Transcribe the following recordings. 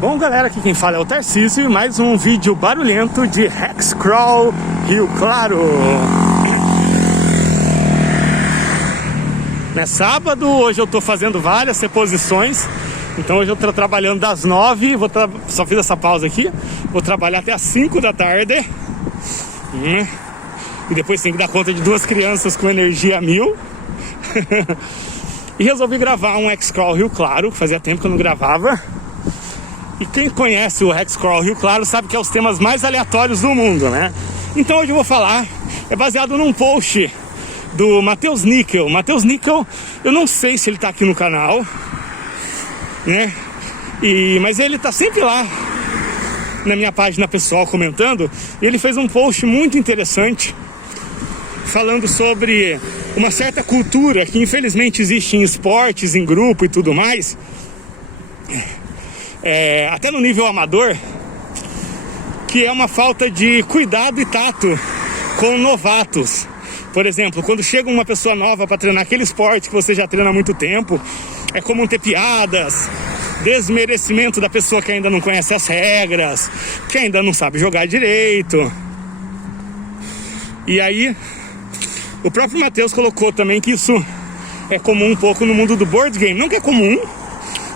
Bom, galera, aqui quem fala é o Tarcísio e mais um vídeo barulhento de Hexcrawl Rio Claro. É sábado, hoje eu tô fazendo várias reposições. Então hoje eu tô trabalhando das 9, só fiz essa pausa aqui. Vou trabalhar até as 5 da tarde. E depois tem que dar conta de 2 crianças com energia a 1000. E resolvi gravar um Hexcrawl Rio Claro, fazia tempo que eu não gravava. E quem conhece o Hexcrawl Rio Claro sabe que é os temas mais aleatórios do mundo, né? Então hoje eu vou falar, é baseado num post do Matheus Nickel. Matheus Nickel, eu não sei se ele tá aqui no canal, né? Mas ele tá sempre lá na minha página pessoal comentando. E ele fez um post muito interessante falando sobre uma certa cultura que infelizmente existe em esportes, em grupo e tudo mais, até no nível amador, que é uma falta de cuidado e tato com novatos. Por exemplo, quando chega uma pessoa nova para treinar aquele esporte que você já treina há muito tempo, é comum ter piadas, desmerecimento da pessoa que ainda não conhece as regras, que ainda não sabe jogar direito. E aí, o próprio Matheus colocou também que isso é comum um pouco no mundo do board game. Não que é comum,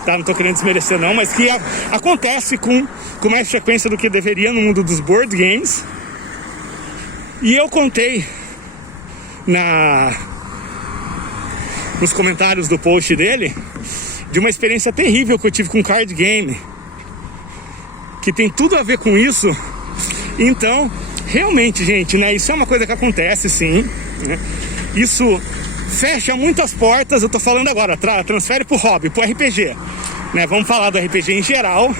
tá? Não tô querendo desmerecer não, mas que acontece com mais frequência do que deveria no mundo dos board games. E eu contei nos comentários do post dele de uma experiência terrível que eu tive com card game, que tem tudo a ver com isso. Então, realmente, gente, né, isso é uma coisa que acontece sim, né? Isso fecha muitas portas. Eu tô falando agora, transfere pro hobby, pro RPG, né? Vamos falar do RPG em geral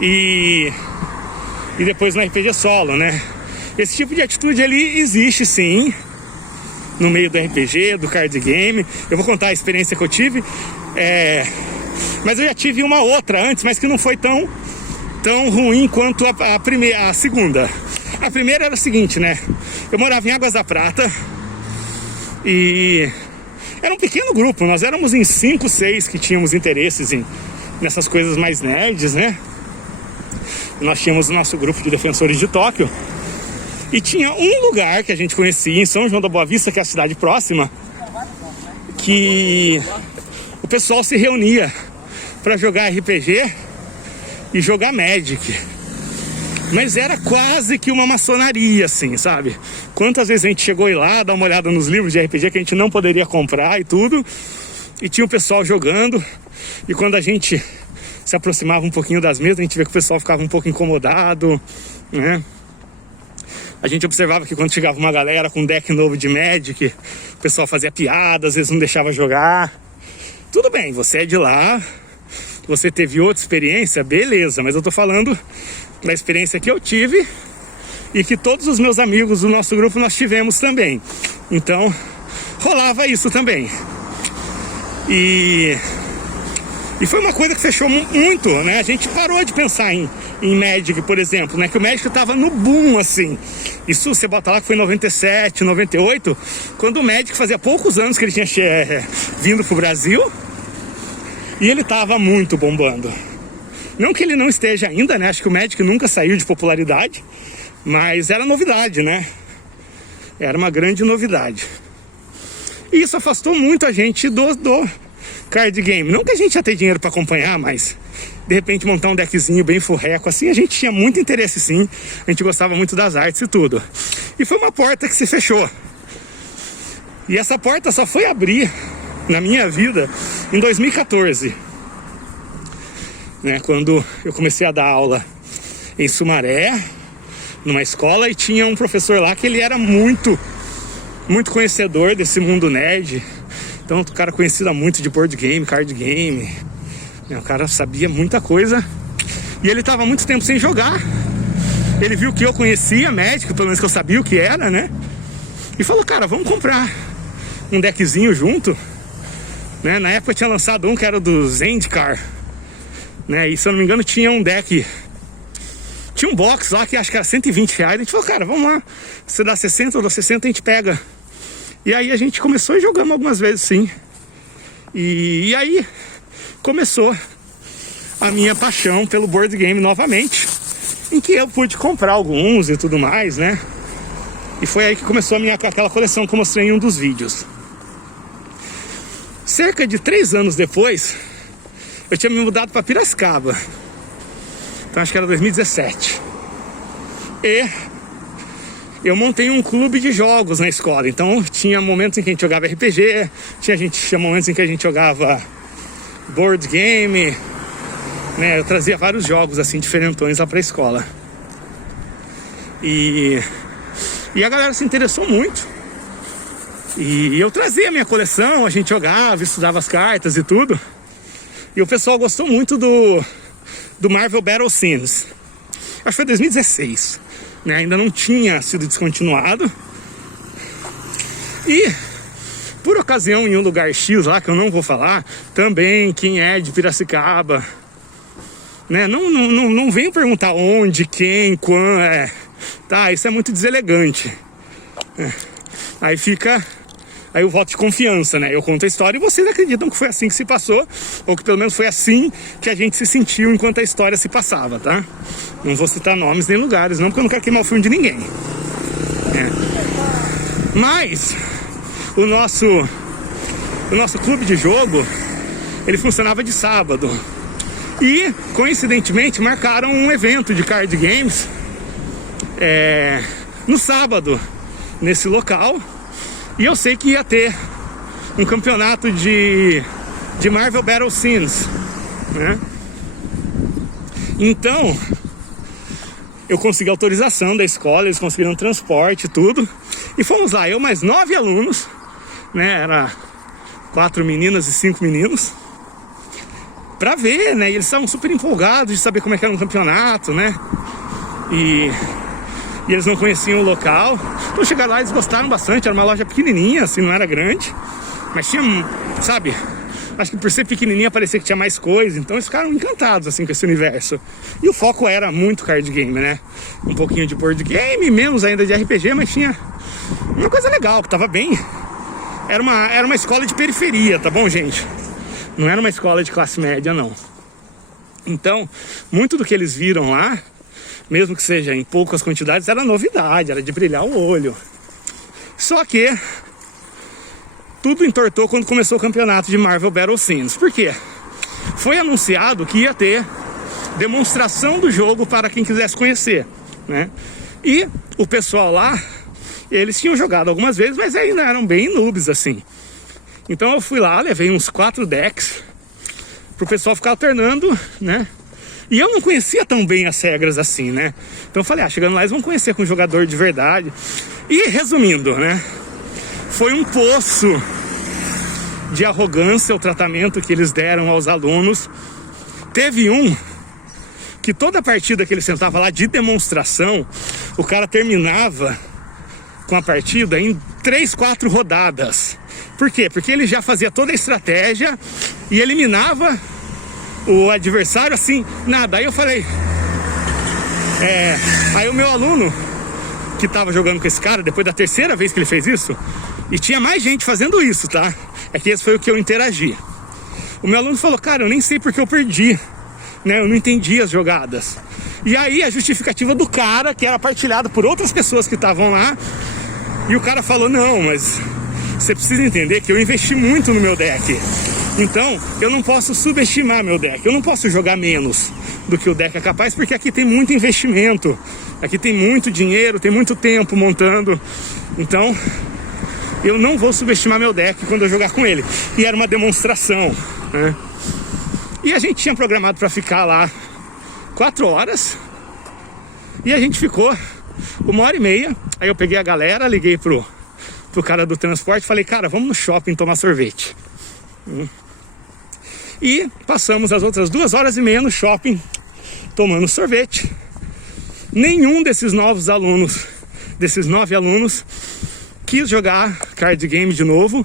e depois no RPG solo, né? Esse tipo de atitude ali existe sim no meio do RPG, do card game. Eu vou contar a experiência que eu tive, mas eu já tive uma outra antes, mas que não foi tão ruim quanto a segunda. A primeira era o seguinte, né? Eu morava em Águas da Prata e era um pequeno grupo. Nós éramos em 5, 6 que tínhamos interesses nessas coisas mais nerds, né? Nós tínhamos o nosso grupo de defensores de Tóquio. E tinha um lugar que a gente conhecia em São João da Boa Vista, que é a cidade próxima, que o pessoal se reunia para jogar RPG e jogar Magic. Mas era quase que uma maçonaria, assim, sabe? Quantas vezes a gente chegou aí lá, dar uma olhada nos livros de RPG que a gente não poderia comprar e tudo, e tinha o pessoal jogando, e quando a gente se aproximava um pouquinho das mesas, a gente via que o pessoal ficava um pouco incomodado, né? A gente observava que quando chegava uma galera com um deck novo de Magic, o pessoal fazia piada, às vezes não deixava jogar. Tudo bem, você é de lá, você teve outra experiência, beleza, mas eu tô falando da experiência que eu tive e que todos os meus amigos do nosso grupo nós tivemos também. Então, rolava isso também. E foi uma coisa que fechou muito, né? A gente parou de pensar em Magic, por exemplo, né? Que o Magic tava no boom, assim. Isso você bota lá que foi em 97, 98, quando o Magic fazia poucos anos que ele tinha vindo pro Brasil e ele tava muito bombando. Não que ele não esteja ainda, né? Acho que o Magic nunca saiu de popularidade, mas era novidade, né? Era uma grande novidade. E isso afastou muito a gente do card game. Não que a gente já tenha dinheiro para acompanhar, mas de repente montar um deckzinho bem furreco assim, a gente tinha muito interesse sim. A gente gostava muito das artes e tudo. E foi uma porta que se fechou. E essa porta só foi abrir na minha vida em 2014, né? Quando eu comecei a dar aula em Sumaré, numa escola, e tinha um professor lá que ele era muito conhecedor desse mundo nerd. Então, o cara conhecia muito de board game, card game. O cara sabia muita coisa. E ele tava há muito tempo sem jogar. Ele viu que eu conhecia Magic, pelo menos que eu sabia o que era, né? E falou, cara, vamos comprar um deckzinho junto, né? Na época tinha lançado um que era do Zendikar, né? E se eu não me engano tinha um deck, tinha um box lá que acho que era R$120. A gente falou, cara, vamos lá, você dá 60, eu dou 60, a gente pega. E aí a gente começou e jogamos algumas vezes sim. E aí começou a minha paixão pelo board game novamente, em que eu pude comprar alguns e tudo mais, né? E foi aí que começou aquela coleção que eu mostrei em um dos vídeos. Cerca de 3 anos depois, eu tinha me mudado para Piracicaba. Então acho que era 2017. E eu montei um clube de jogos na escola. Então tinha momentos em que a gente jogava RPG, tinha momentos em que a gente jogava board game, né? Eu trazia vários jogos assim diferentões lá pra escola. E a galera se interessou muito. E eu trazia a minha coleção, a gente jogava, estudava as cartas e tudo. E o pessoal gostou muito do Marvel Battle Scenes. Acho que foi 2016, né? Ainda não tinha sido descontinuado. E por ocasião, em um lugar X lá, que eu não vou falar, também quem é de Piracicaba, né? Não venham perguntar onde, quem, quando, tá, isso é muito deselegante. Aí fica o voto de confiança, né? Eu conto a história e vocês acreditam que foi assim que se passou, ou que pelo menos foi assim que a gente se sentiu enquanto a história se passava, tá? Não vou citar nomes nem lugares, não, porque eu não quero queimar o filme de ninguém. Mas o nosso clube de jogo, ele funcionava de sábado. E, coincidentemente, marcaram um evento de card games no sábado, nesse local. E eu sei que ia ter um campeonato de Marvel Battle Scenes, né? Então, eu consegui autorização da escola, eles conseguiram transporte e tudo. E fomos lá, eu mais 9 alunos, né? Era 4 meninas e 5 meninos. Pra ver, né? E eles estavam super empolgados de saber como é que era um campeonato, né? E eles não conheciam o local. Então chegaram lá, eles gostaram bastante. Era uma loja pequenininha, assim, não era grande. Mas tinha, sabe? Acho que por ser pequenininha parecia que tinha mais coisa. Então eles ficaram encantados, assim, com esse universo. E o foco era muito card game, né? Um pouquinho de board game, menos ainda de RPG. Mas tinha uma coisa legal, que tava bem... Era uma escola de periferia, tá bom, gente? Não era uma escola de classe média, não. Então, muito do que eles viram lá, mesmo que seja em poucas quantidades, era novidade, era de brilhar o olho. Só que tudo entortou quando começou o campeonato de Marvel Battle Scenes. Por quê? Foi anunciado que ia ter demonstração do jogo para quem quisesse conhecer, né? E o pessoal lá, eles tinham jogado algumas vezes, mas ainda eram bem noobs, assim. Então eu fui lá, levei uns 4 decks pro pessoal ficar alternando, né? E eu não conhecia tão bem as regras assim, né? Então eu falei, chegando lá eles vão conhecer com um jogador de verdade. E resumindo, né? Foi um poço de arrogância o tratamento que eles deram aos alunos. Teve um que toda partida que ele sentava lá de demonstração, o cara terminava com a partida em 3, 4 rodadas. Por quê? Porque ele já fazia toda a estratégia e eliminava o adversário assim, nada. Aí eu falei... Aí o meu aluno, que tava jogando com esse cara, depois da 3ª vez que ele fez isso, e tinha mais gente fazendo isso, tá? É que esse foi o que eu interagi. O meu aluno falou, cara, eu nem sei porque eu perdi, né? Eu não entendi as jogadas. E aí a justificativa do cara, que era partilhada por outras pessoas que estavam lá, e o cara falou, não, mas... Você precisa entender que eu investi muito no meu deck. Então, eu não posso subestimar meu deck. Eu não posso jogar menos do que o deck é capaz, porque aqui tem muito investimento. Aqui tem muito dinheiro, tem muito tempo montando. Então, eu não vou subestimar meu deck quando eu jogar com ele. E era uma demonstração, né? E a gente tinha programado para ficar lá 4 horas. E a gente ficou 1h30. Aí eu peguei a galera, liguei pro cara do transporte, falei, cara, vamos no shopping tomar sorvete. E passamos as outras 2h30 no shopping tomando sorvete. Nenhum desses 9 alunos quis jogar card game de novo.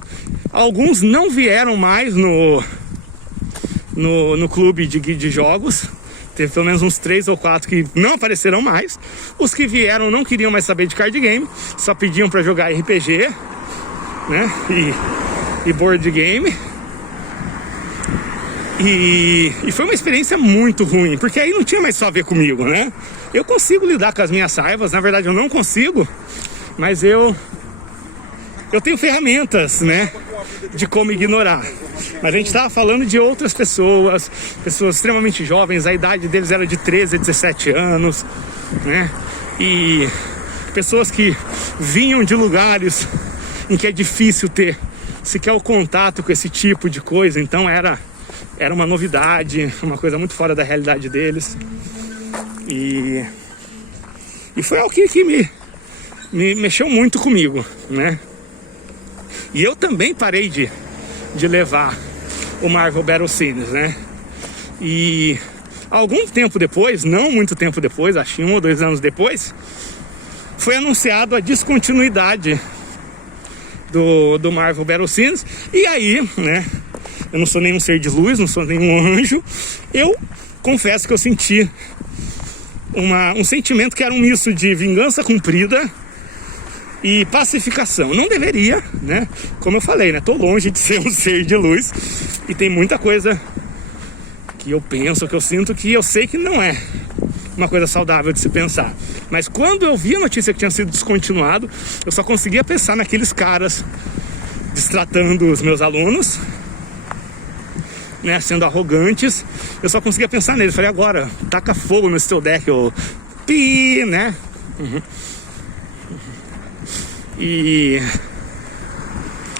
Alguns não vieram mais no clube de jogos. Teve pelo menos uns 3 ou 4 que não apareceram mais. Os que vieram não queriam mais saber de card game, só pediam para jogar RPG, né? E board game. E foi uma experiência muito ruim, porque aí não tinha mais só a ver comigo, né? Eu consigo lidar com as minhas raivas, na verdade eu não consigo, mas eu tenho ferramentas, né, de como ignorar. Mas a gente estava falando de outras pessoas extremamente jovens, a idade deles era de 13 a 17 anos, né? E pessoas que vinham de lugares em que é difícil ter sequer o contato com esse tipo de coisa, então era uma novidade, uma coisa muito fora da realidade deles. E foi algo que me mexeu muito comigo, né? E eu também parei de levar o Marvel Battle Scenes, né? E algum tempo depois, não muito tempo depois, acho que 1 ou 2 anos depois, foi anunciado a descontinuidade do Marvel Battle Scenes. E aí, né, eu não sou nenhum ser de luz, não sou nenhum anjo, eu confesso que eu senti um sentimento que era um misto de vingança cumprida e pacificação. Não deveria, né? Como eu falei, né? Tô longe de ser um ser de luz e tem muita coisa que eu penso, que eu sinto, que eu sei que não é uma coisa saudável de se pensar. Mas quando eu vi a notícia que tinha sido descontinuado, eu só conseguia pensar naqueles caras destratando os meus alunos, né, sendo arrogantes. Eu só conseguia pensar neles. Falei, agora, taca fogo no seu deck, ou pi, né?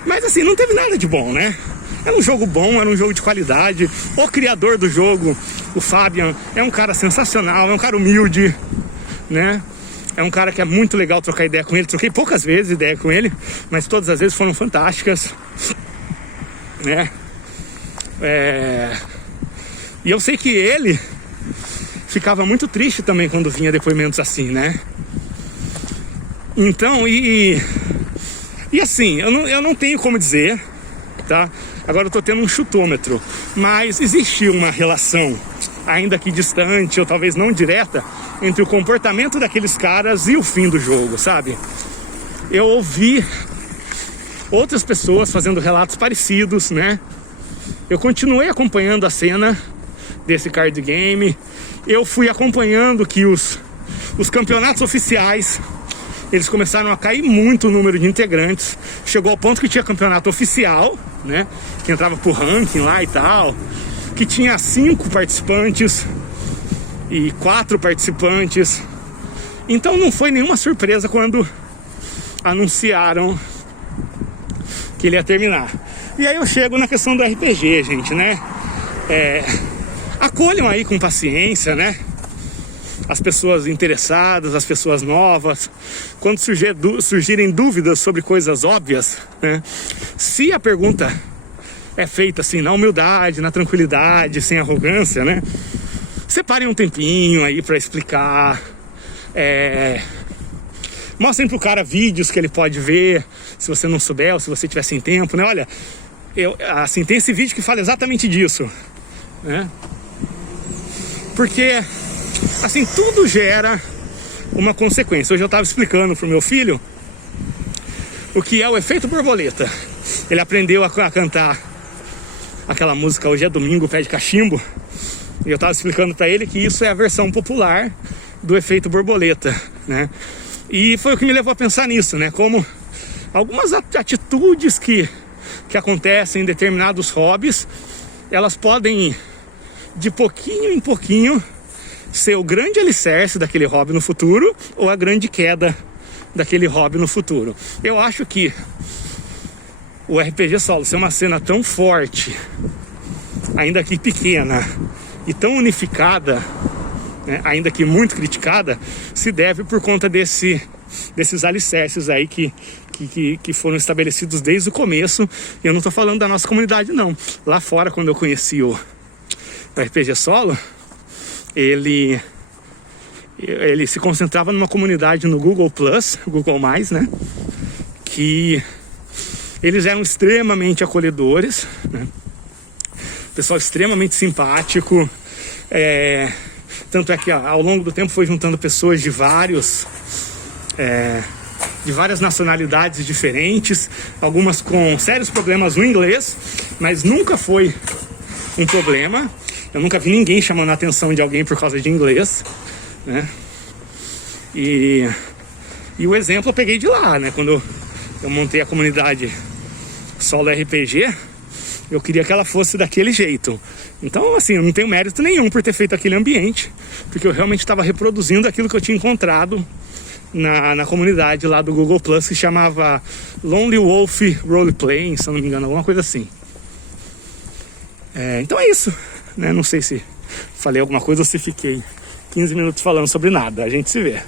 Mas assim, não teve nada de bom, né? Era um jogo bom, era um jogo de qualidade. O criador do jogo, o Fabian, é um cara sensacional, é um cara humilde, né? É um cara que é muito legal trocar ideia com ele. Troquei poucas vezes ideia com ele, mas todas as vezes foram fantásticas, né? E eu sei que ele ficava muito triste também quando vinha depoimentos assim, né? Então, e assim, eu não tenho como dizer, tá? Agora eu tô tendo um chutômetro, mas existiu uma relação, ainda que distante ou talvez não direta, entre o comportamento daqueles caras e o fim do jogo, sabe? Eu ouvi outras pessoas fazendo relatos parecidos, né? Eu continuei acompanhando a cena desse card game. Eu fui acompanhando que os campeonatos oficiais, eles começaram a cair muito o número de integrantes. Chegou ao ponto que tinha campeonato oficial, né, que entrava por ranking lá e tal, que tinha 5 participantes e 4 participantes. Então não foi nenhuma surpresa quando anunciaram que ele ia terminar. E aí eu chego na questão do RPG, gente, né? Acolham aí com paciência, né? As pessoas interessadas, as pessoas novas. Quando surgirem dúvidas sobre coisas óbvias, né? Se a pergunta é feita assim, na humildade, na tranquilidade, sem arrogância, né? Separem um tempinho aí pra explicar. Mostrem pro cara vídeos que ele pode ver, se você não souber ou se você tiver sem tempo, né? Olha, assim, tem esse vídeo que fala exatamente disso, né? Porque, assim, tudo gera uma consequência. Hoje eu estava explicando pro meu filho o que é o efeito borboleta. Ele aprendeu a cantar aquela música Hoje é Domingo, Pé de Cachimbo. E eu estava explicando para ele que isso é a versão popular do efeito borboleta, né? E foi o que me levou a pensar nisso, né? Como algumas atitudes que acontecem em determinados hobbies, elas podem, de pouquinho em pouquinho, ser o grande alicerce daquele hobby no futuro ou a grande queda daquele hobby no futuro. Eu acho que o RPG solo ser uma cena tão forte, ainda que pequena, e tão unificada, né, ainda que muito criticada, se deve por conta desses alicerces aí que foram estabelecidos desde o começo. E eu não tô falando da nossa comunidade, não. Lá fora, quando eu conheci o RPG Solo, ele se concentrava numa comunidade no Google+, Google+, né? Que eles eram extremamente acolhedores, né? Pessoal extremamente simpático. Tanto é que ao longo do tempo foi juntando pessoas de várias nacionalidades diferentes, algumas com sérios problemas no inglês, mas nunca foi um problema. Eu nunca vi ninguém chamando a atenção de alguém por causa de inglês, né? E o exemplo eu peguei de lá, né? Quando eu montei a comunidade Solo RPG, eu queria que ela fosse daquele jeito. Então, assim, eu não tenho mérito nenhum por ter feito aquele ambiente, porque eu realmente estava reproduzindo aquilo que eu tinha encontrado na comunidade lá do Google Plus, que chamava Lonely Wolf Roleplaying, se eu não me engano, alguma coisa assim. Então é isso, né? Não sei se falei alguma coisa ou se fiquei 15 minutos falando sobre nada. A gente se vê.